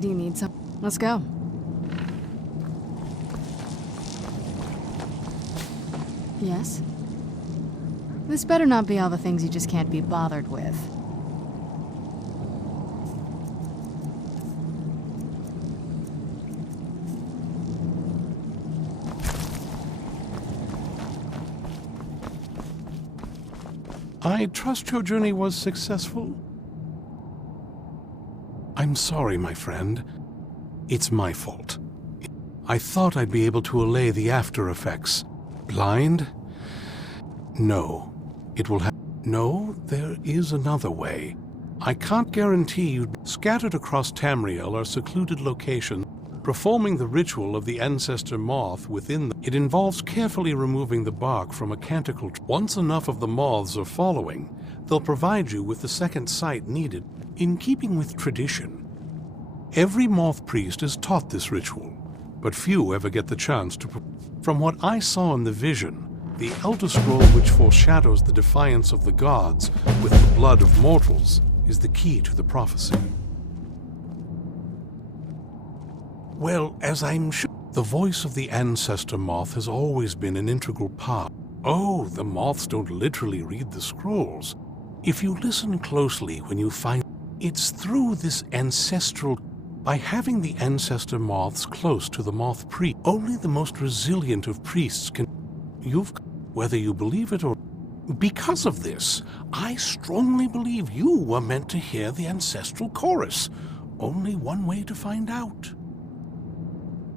Do you need some? Let's go. Yes? This better not be all the things you just can't be bothered with. I trust your journey was successful? I'm sorry, my friend. It's my fault. I thought I'd be able to allay the after effects. Blind? No. It will have... No, there is another way. I can't guarantee you... Scattered across Tamriel are secluded locations, performing the ritual of the ancestor moth within them. It involves carefully removing the bark from a canticle. Once enough of the moths are following, they'll provide you with the second sight needed. In keeping with tradition, every moth priest is taught this ritual, but few ever get the chance to... From what I saw in the vision, the Elder Scroll which foreshadows the defiance of the gods with the blood of mortals is the key to the prophecy. Well, as I'm sure, the voice of the ancestor moth has always been an integral part. Oh, the moths don't literally read the scrolls. If you listen closely when you find... It's through this ancestral... By having the ancestor moths close to the moth priest, only the most resilient of priests can... Whether you believe it or... Because of this, I strongly believe you were meant to hear the ancestral chorus. Only one way to find out.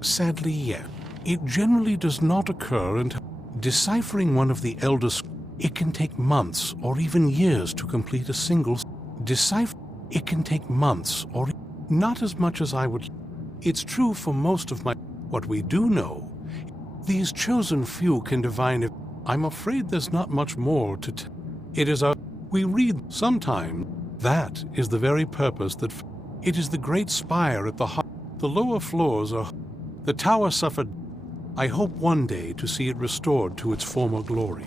Sadly, yes. It generally does not occur until... Deciphering one of the Elder Scrolls, it can take months or even years to complete a single... It can take months or... Not as much as I would... It's true for most of my... What we do know, these chosen few can divine if... I'm afraid there's not much more to It is our... We read sometime. That is the very purpose that... It is the great spire at the heart. The lower floors are... The tower suffered... I hope one day to see it restored to its former glory.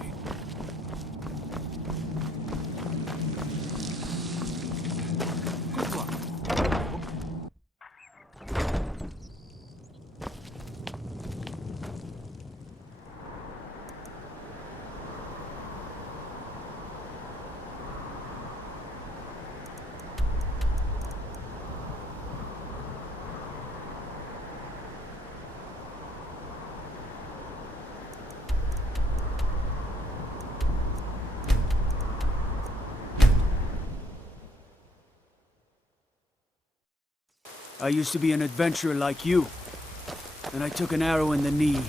I used to be an adventurer like you, and I took an arrow in the knee.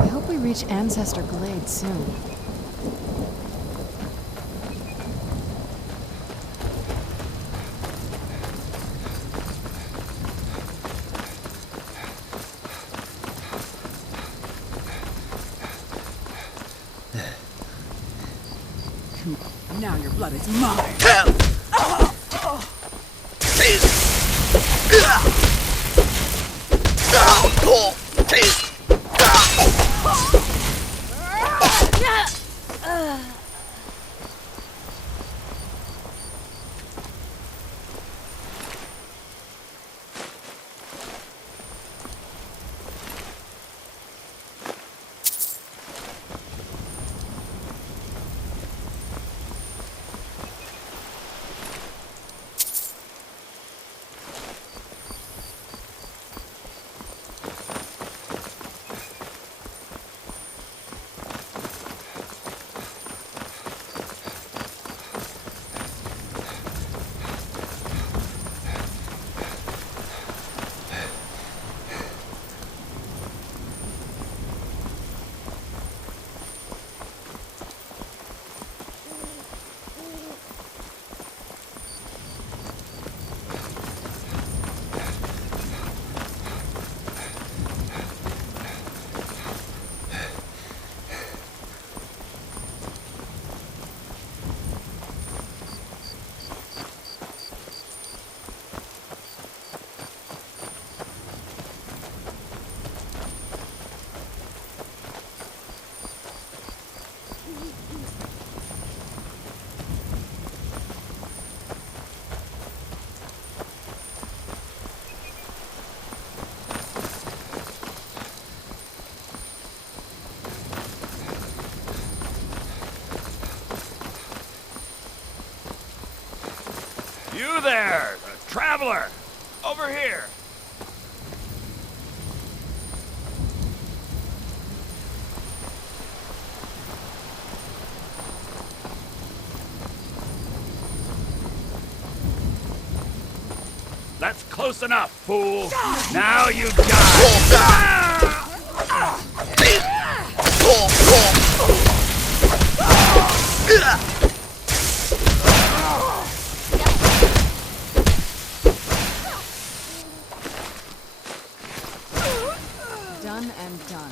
I hope we reach Ancestor Glade soon. Now your blood is mine! You there, the traveler! Over here! That's close enough, fool! Now you die! Done and done.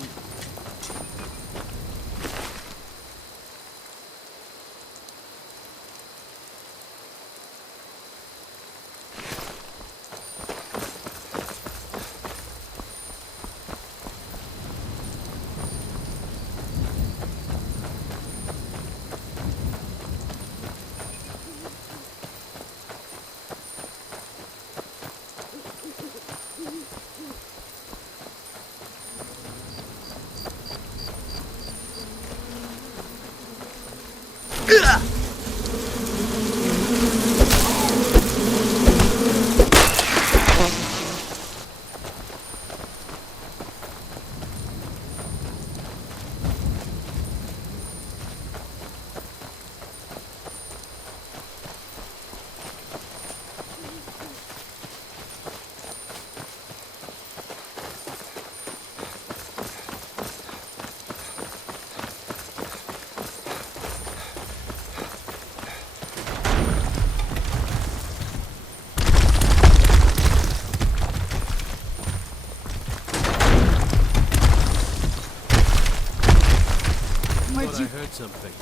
I heard something.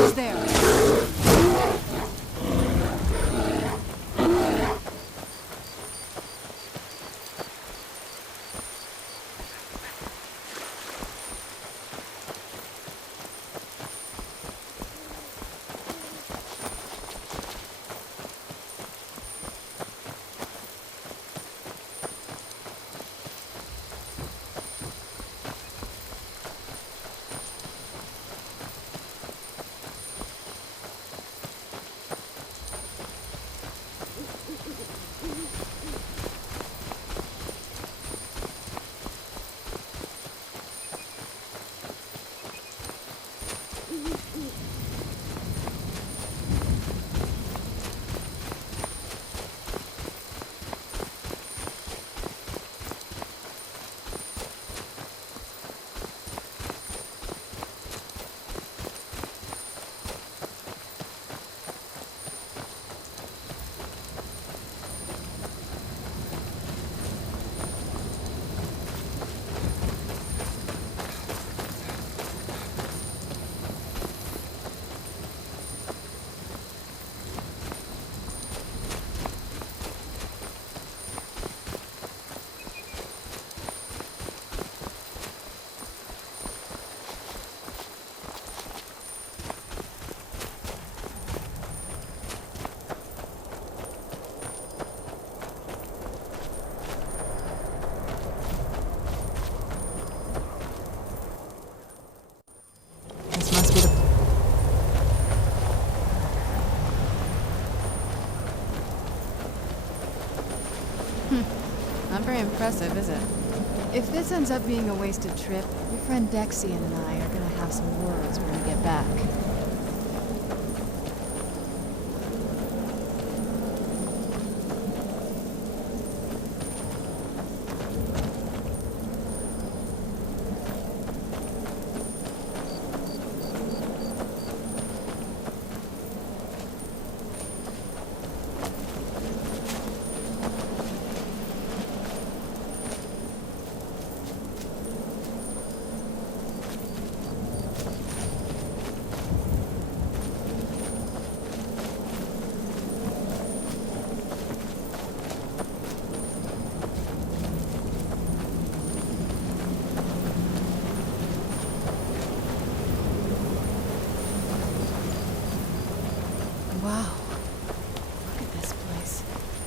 Who's there? This must be the... Not very impressive, is it? If this ends up being a wasted trip, your friend Dexian and I are gonna have some words when we get back.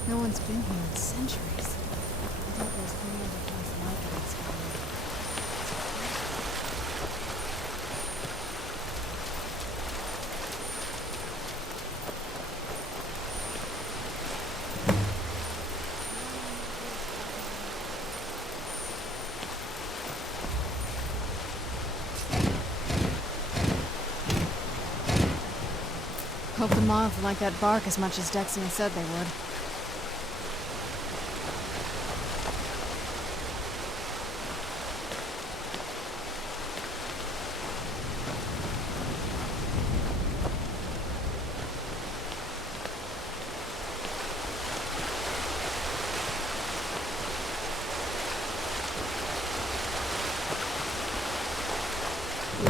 No one's been here in centuries. I think there's any other place like it in Scotland. Hope the moths like that bark as much as Dexian said they would.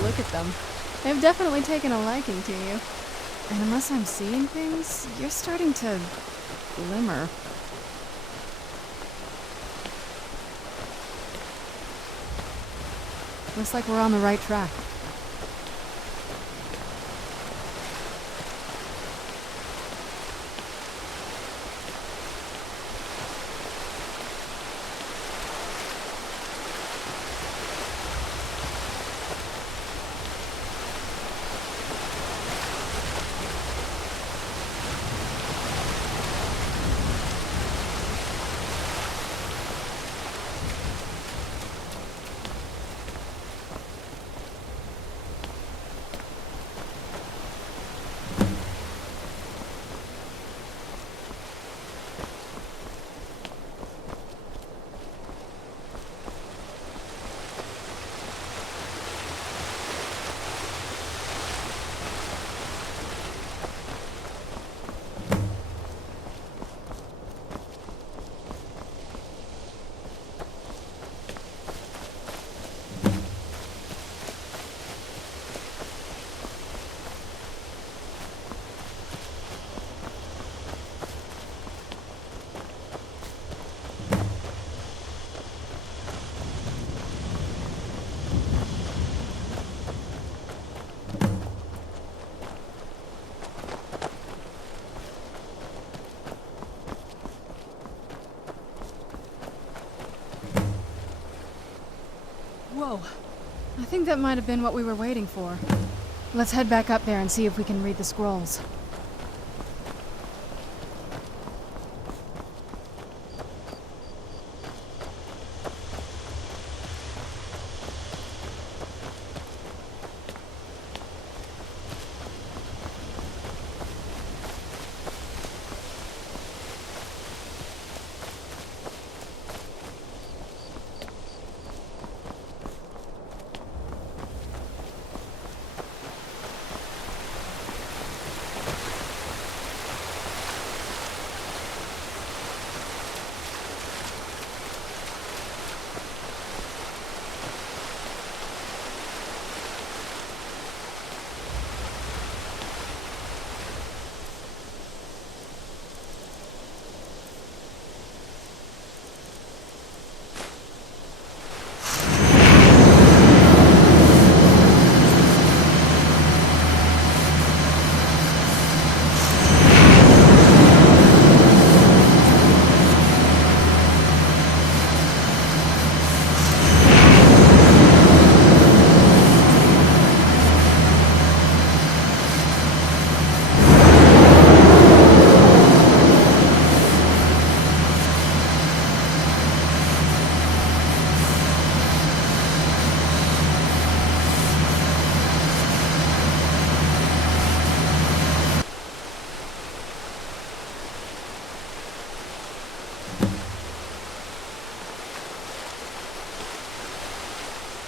Look at them. They've definitely taken a liking to you. And unless I'm seeing things, you're starting to glimmer. Looks like we're on the right track. Whoa. I think that might have been what we were waiting for. Let's head back up there and see if we can read the scrolls.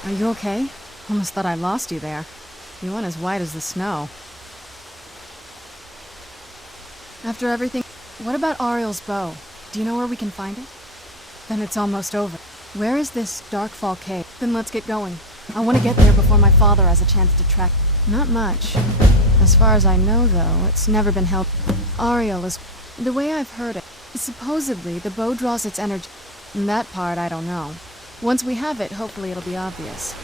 Are you okay? Almost thought I lost you there. You went as white as the snow. After everything... What about Ariel's bow? Do you know where we can find it? Then it's almost over. Where is this Darkfall cave? Then let's get going. I want to get there before my father has a chance to track... Not much. As far as I know, though, it's never been held... Ariel is... The way I've heard it, supposedly the bow draws its energy... And that part, I don't know. Once we have it, hopefully it'll be obvious.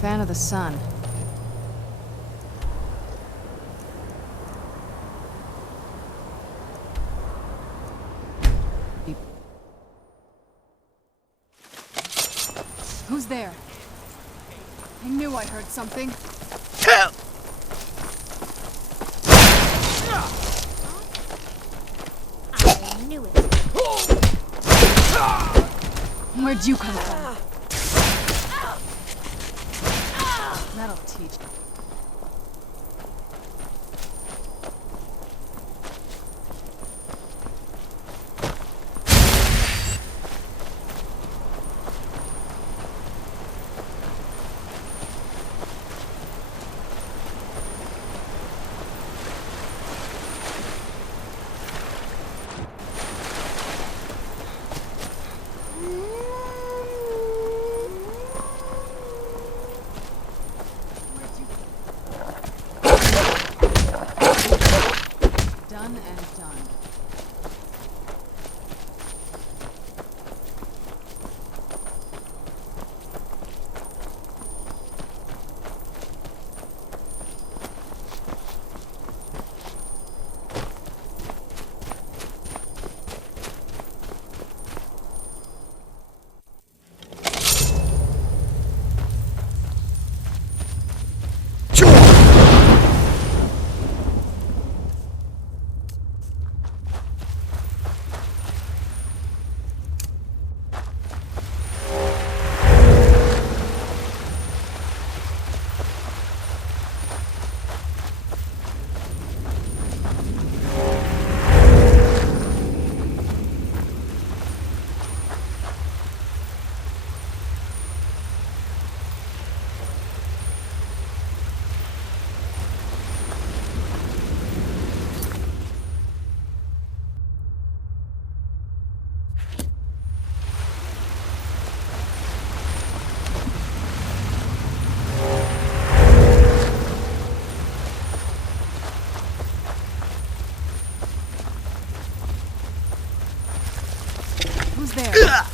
fan of the sun. Who's there? I knew I heard something. I knew it. Where'd you come from? That'll teach. Done and done. Who's there? That'll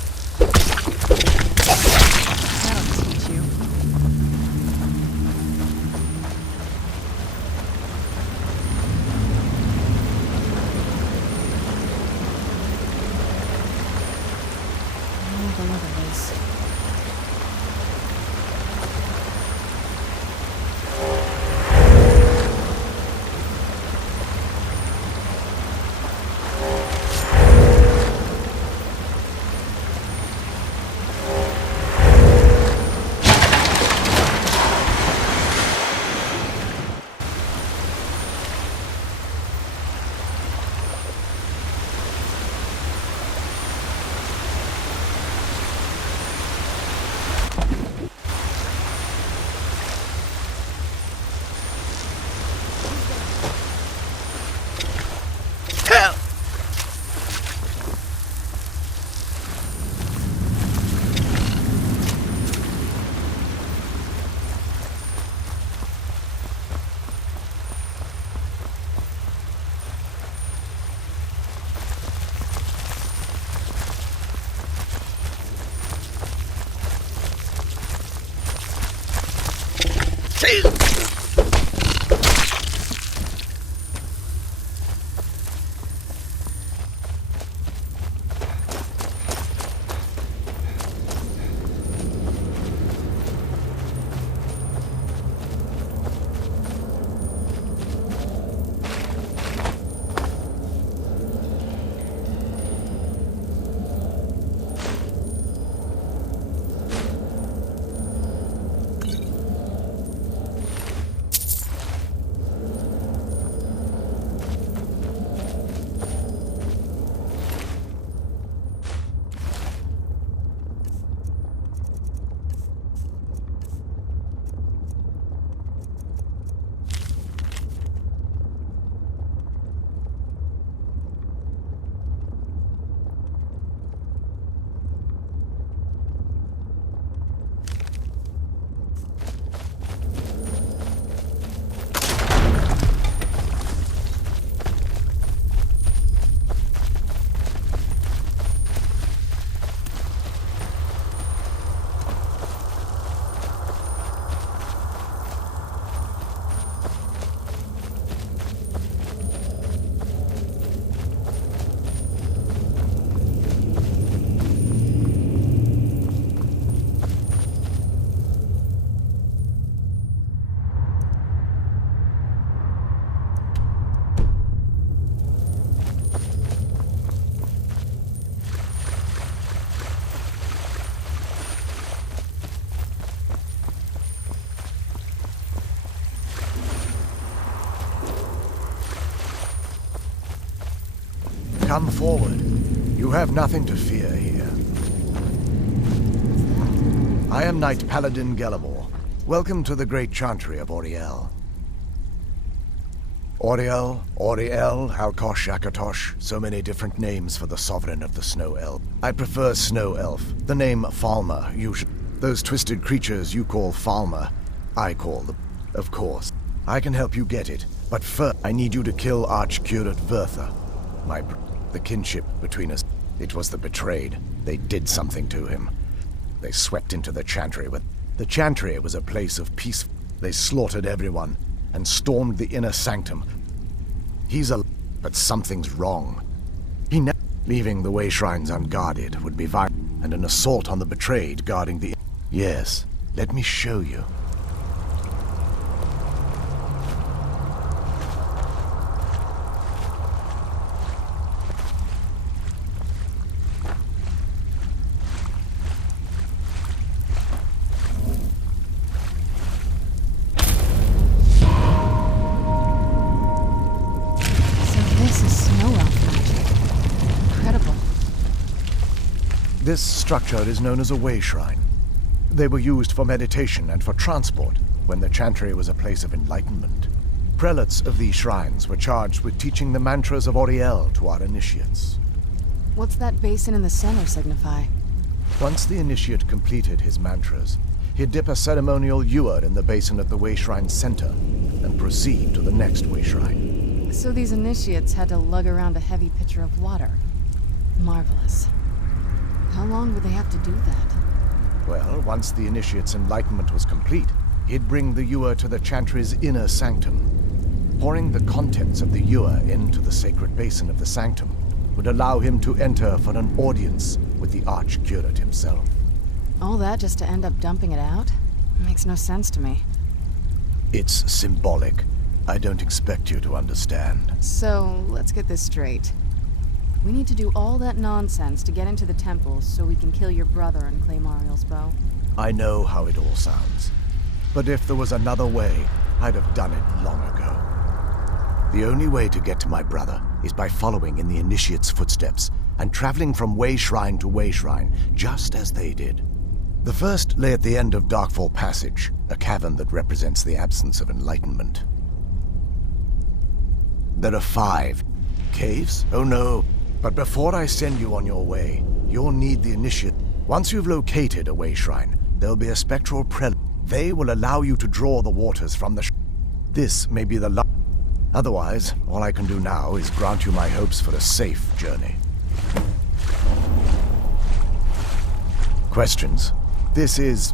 teach you. Oh, the look of this. Come forward. You have nothing to fear here. I am Knight Paladin Gellamor. Welcome to the great chantry of Auriel. Auriel, Alkosh, Akatosh, so many different names for the sovereign of the Snow Elf. I prefer Snow Elf. The name Falmer, usually. Those twisted creatures you call Falmer, I call them. Of course. I can help you get it, but first I need you to kill Archcurate Vertha. The kinship between us. It was the betrayed. They did something to him. They swept into the chantry with... The chantry was a place of peace. They slaughtered everyone and stormed the inner sanctum. He's a... but something's wrong. Leaving the way shrines unguarded would be violent, and an assault on the betrayed guarding the... Yes, let me show you. This structure is known as a way shrine. They were used for meditation and for transport when the chantry was a place of enlightenment. Prelates of these shrines were charged with teaching the mantras of Auriel to our initiates. What's that basin in the center signify? Once the initiate completed his mantras, he'd dip a ceremonial ewer in the basin at the way shrine's center and proceed to the next way shrine. So these initiates had to lug around a heavy pitcher of water. Marvelous. How long would they have to do that? Well, once the initiate's enlightenment was complete, he'd bring the ewer to the chantry's inner sanctum. Pouring the contents of the ewer into the sacred basin of the sanctum would allow him to enter for an audience with the Archcurate himself. All that just to end up dumping it out? Makes no sense to me. It's symbolic. I don't expect you to understand. So, let's get this straight. We need to do all that nonsense to get into the temples so we can kill your brother and claim Ariel's bow. I know how it all sounds. But if there was another way, I'd have done it long ago. The only way to get to my brother is by following in the initiate's footsteps and traveling from way shrine to way shrine, just as they did. The first lay at the end of Darkfall Passage, a cavern that represents the absence of enlightenment. There are 5 caves? Oh no. But before I send you on your way, you'll need the initiate. Once you've located a way shrine, there'll be a spectral prelate. They will allow you to draw the waters from the This may be the last. Otherwise, all I can do now is grant you my hopes for a safe journey. Questions? This is...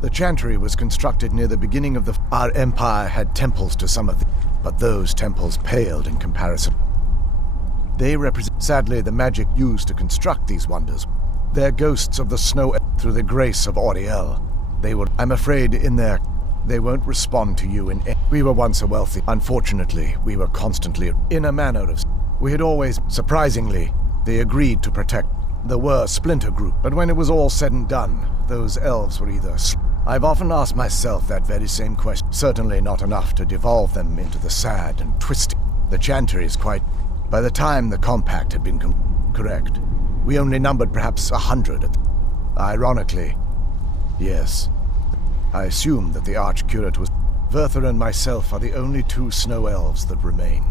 The chantry was constructed near the beginning of the... Our empire had temples to some of the... But those temples paled in comparison. They represent, sadly, the magic used to construct these wonders. They're ghosts of the snow through the grace of Auriel. They will, I'm afraid, they won't respond to you in... We were once a wealthy... Unfortunately, we were constantly in a manner of... We had always, surprisingly, they agreed to protect... There were a splinter group, but when it was all said and done, those elves were either... I've often asked myself that very same question. Certainly not enough to devolve them into the sad and twisted. The chantry is quite... By the time the compact had been correct, we only numbered perhaps 100. Ironically, yes, I assume that the Archcurate was... Vertha and myself are the only 2 snow elves that remain.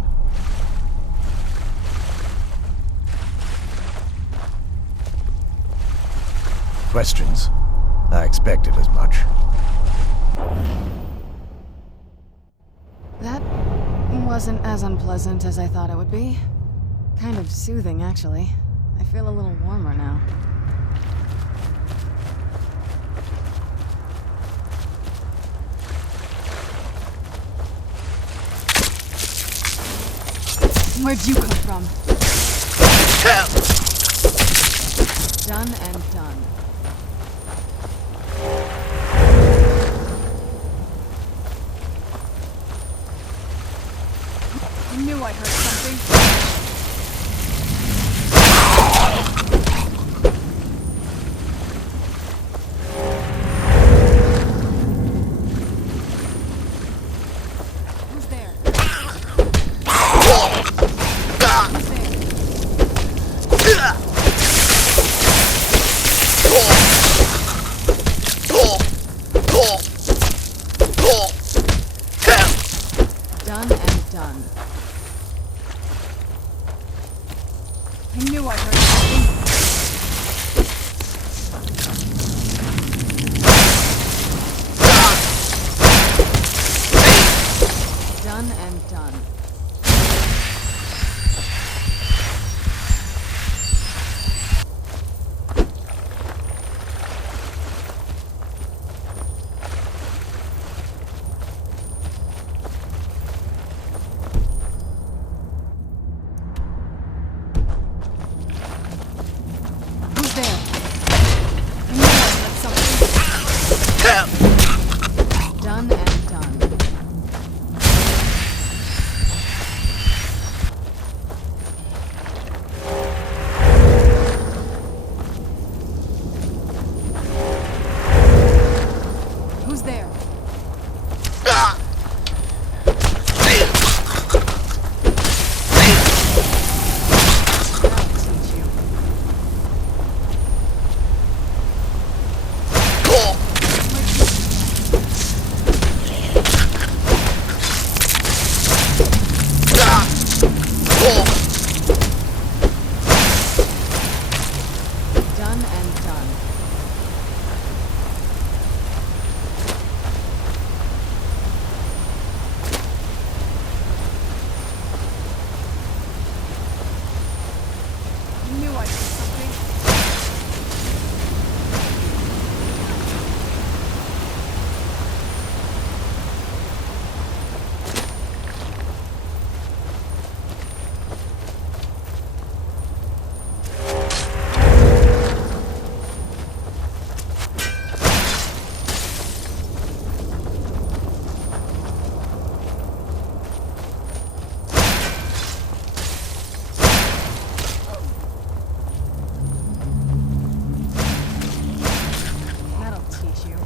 Questions? I expected as much. That wasn't as unpleasant as I thought it would be. Kind of soothing, actually. I feel a little warmer now. Where'd you come from? Done and done. I knew I heard something. Who's there? Who's there? I knew I heard something. Done and done. Who's there? I knew I heard something. Done and done. Who's there? I'll teach you. Done and done. I knew I did something. That'll teach you.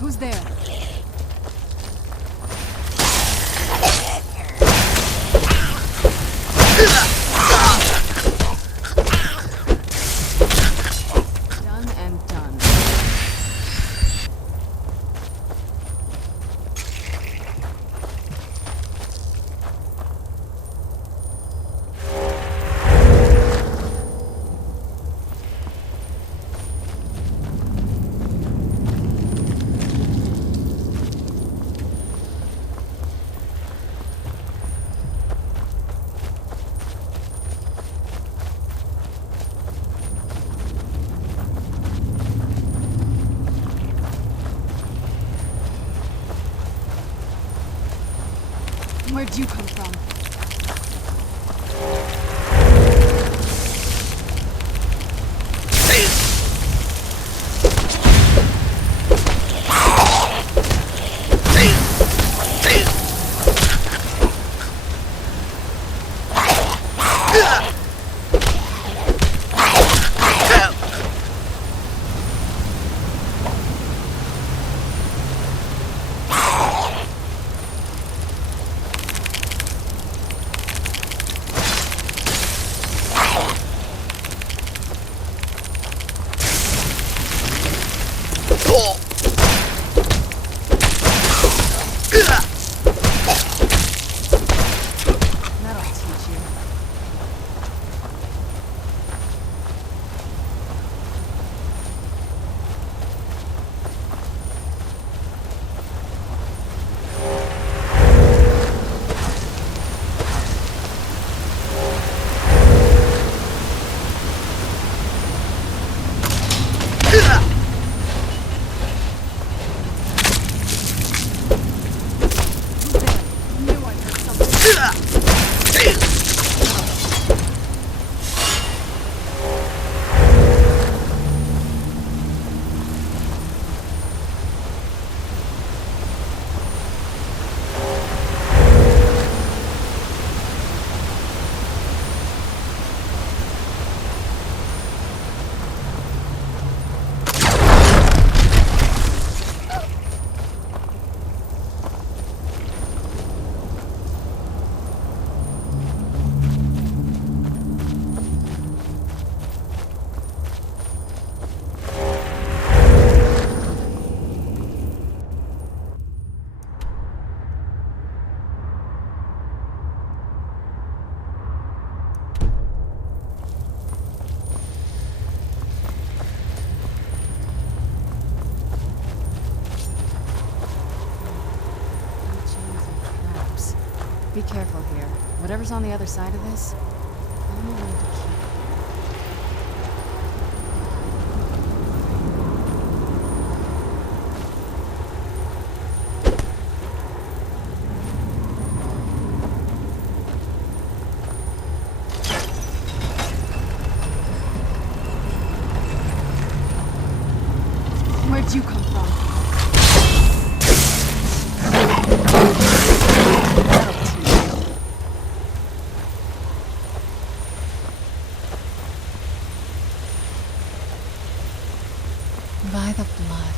Who's there? Done and done. Where'd you come from? Be careful here. Whatever's on the other side of this, I'm willing to keep. Where'd you come from? By the blood.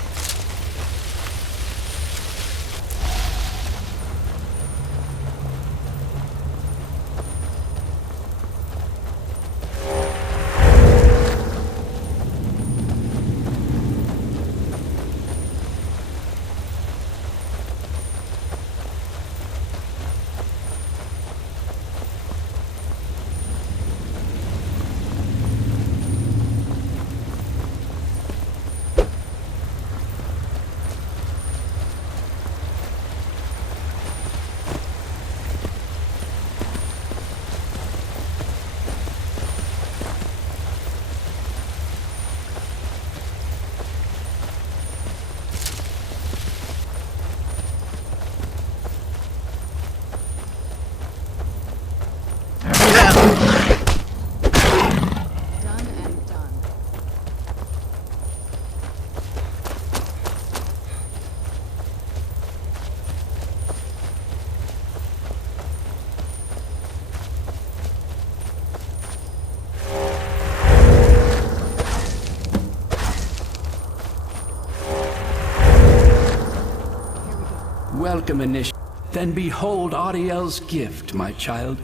Done and done. Welcome, Initiate. Then behold Ariel's gift, my child.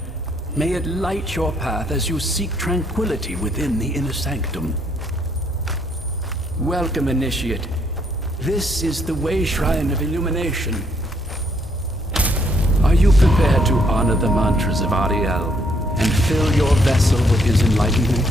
May it light your path as you seek tranquility within the inner sanctum. Welcome, Initiate. This is the Way Shrine of Illumination. Are you prepared to honor the mantras of Ariel and fill your vessel with his enlightenment?